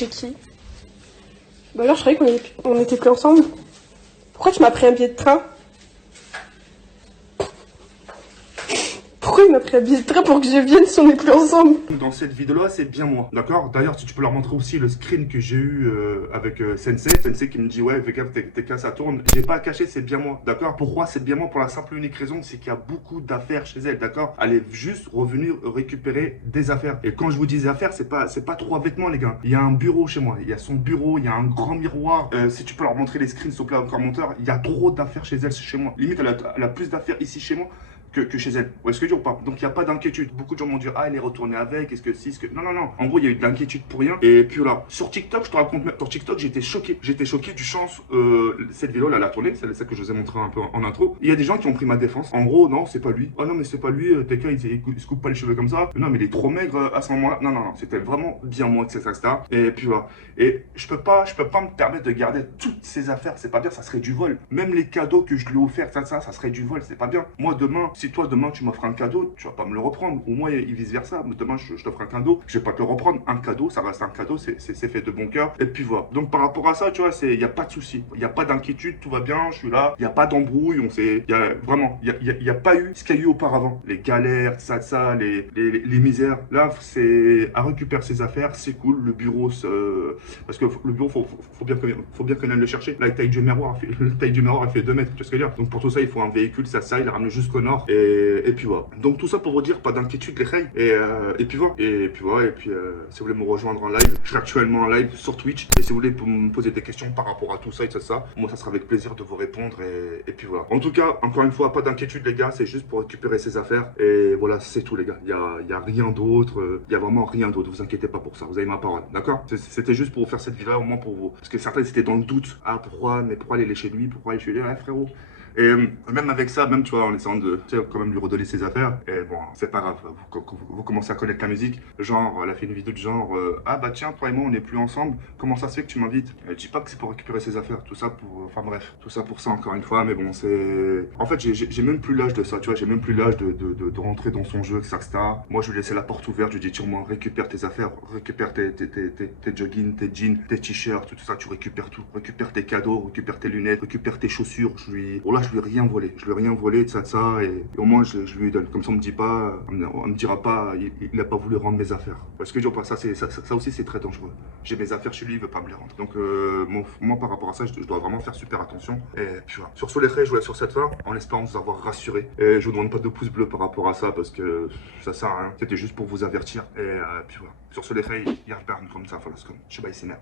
Chez qui? Bah alors je croyais qu'on était plus ensemble. Pourquoi tu m'as pris un billet de train? Pourquoi il m'a pris un billet de train pour que je vienne si on n'est plus ensemble? Dans cette vidéo-là, c'est bien moi, d'accord? D'ailleurs, si tu peux leur montrer aussi le screen que j'ai eu avec Sensei. Sensei qui me dit, ouais, fais gaffe, tes cas, ça tourne. J'ai pas à cacher, c'est bien moi, d'accord? Pourquoi c'est bien moi? Pour la simple et unique raison, c'est qu'il y a beaucoup d'affaires chez elle, d'accord? Elle est juste revenue récupérer des affaires. Et quand je vous dis des affaires, c'est pas 3 vêtements, les gars. Il y a un bureau chez moi, il y a son bureau, il y a un grand miroir. Si tu peux leur montrer les screens, s'il te plaît, encore monteur, il y a trop d'affaires chez elle, chez moi. Limite, elle a plus d'affaires ici chez moi que chez elle. Est-ce que je dis ou pas? Donc il n'y a pas d'inquiétude. Beaucoup de gens m'ont dit, ah, elle est retournée avec, est-ce que si, est-ce que. Non, non, non. En gros, il y a eu de l'inquiétude pour rien. Et puis là, sur TikTok, je te raconte même, sur TikTok, j'étais choqué. J'étais choqué du chance. Cette vidéo, là, elle a tourné, celle que je vous ai montré un peu en intro. Il y a des gens qui ont pris ma défense. En gros, non, c'est pas lui. Oh non, mais c'est pas lui. TK, il se coupe pas les cheveux comme ça. Non, mais il est trop maigre à ce moment-là. Non, non, non. C'était vraiment bien moi, etc., etc. Et puis voilà. Et je peux pas me permettre de garder toutes ces affaires. C'est pas bien, ça serait du vol. Même les cadeaux que je lui ai offerts, ça serait du vol. C'est pas bien. Moi, demain, si toi, demain, tu m'offres un cadeau, tu vas pas me le reprendre. Ou moi, et vice versa. Demain, je t'offre un cadeau, je vais pas te le reprendre. Un cadeau, ça reste un cadeau, c'est fait de bon cœur. Et puis voilà. Donc par rapport à ça, tu vois, il n'y a pas de souci. Il n'y a pas d'inquiétude, tout va bien, je suis là. Il n'y a pas d'embrouille, vraiment, il y a pas eu ce qu'il y a eu auparavant. Les galères, les misères. Là, c'est à récupérer ses affaires, c'est cool. Le bureau, parce que le bureau, faut bien qu'on aille le chercher. La taille du miroir, elle fait 2 mètres. Tu vois ce que je veux dire? Donc pour tout ça, il faut un véhicule, ça, il ramène jusqu'au nord. Et puis voilà. Donc tout ça pour vous dire, pas d'inquiétude les reilles. Et puis voilà. Et puis voilà. Et puis si vous voulez me rejoindre en live, je suis actuellement en live sur Twitch. Et si vous voulez me poser des questions par rapport à tout ça et tout ça, moi ça sera avec plaisir de vous répondre. Et puis voilà. En tout cas, encore une fois, pas d'inquiétude les gars, c'est juste pour récupérer ses affaires. Et voilà, c'est tout les gars. Il y a rien d'autre. Il y a vraiment rien d'autre. Vous inquiétez pas pour ça. Vous avez ma parole. D'accord? C'était juste pour vous faire cette vidéo au moins pour vous. Parce que certains étaient dans le doute. Ah pourquoi aller chez lui? Pourquoi aller chez lui? Ouais, frérot. Et même avec ça, même tu vois, en essayant de quand même lui redonner ses affaires, et bon, c'est pas grave, vous commencez à connaître la musique, genre, elle a fait une vidéo de genre, ah bah tiens, toi et moi on n'est plus ensemble, comment ça se fait que tu m'invites? Je dis pas que c'est pour récupérer ses affaires, tout ça pour, enfin bref, tout ça pour ça encore une fois, mais bon, c'est. En fait, j'ai même plus l'âge de ça, tu vois, j'ai même plus l'âge de rentrer dans son jeu, etc. Moi, je lui laissais la porte ouverte, je lui dis, tiens, moi, récupère tes affaires, récupère tes joggings, tes jeans, tes t-shirts, tout ça, tu récupères tout, récupère tes cadeaux, récupère tes lunettes, récupère tes chaussures, je lui ai rien volé, de ça, et au moins je lui donne. Comme ça on me dit pas, on me dira pas, il a pas voulu rendre mes affaires. Parce que ça aussi c'est très dangereux. J'ai mes affaires chez lui, il veut pas me les rendre. Donc moi par rapport à ça, je dois vraiment faire super attention. Et puis voilà. Sur ce les frères, je vous laisse sur cette fin, en espérant vous avoir rassuré. Et je vous demande pas de pouce bleu par rapport à ça, parce que ça sert à rien. C'était juste pour vous avertir. Et puis voilà. Sur ce les frères, il y a comme ça, je sais pas, c'est merde.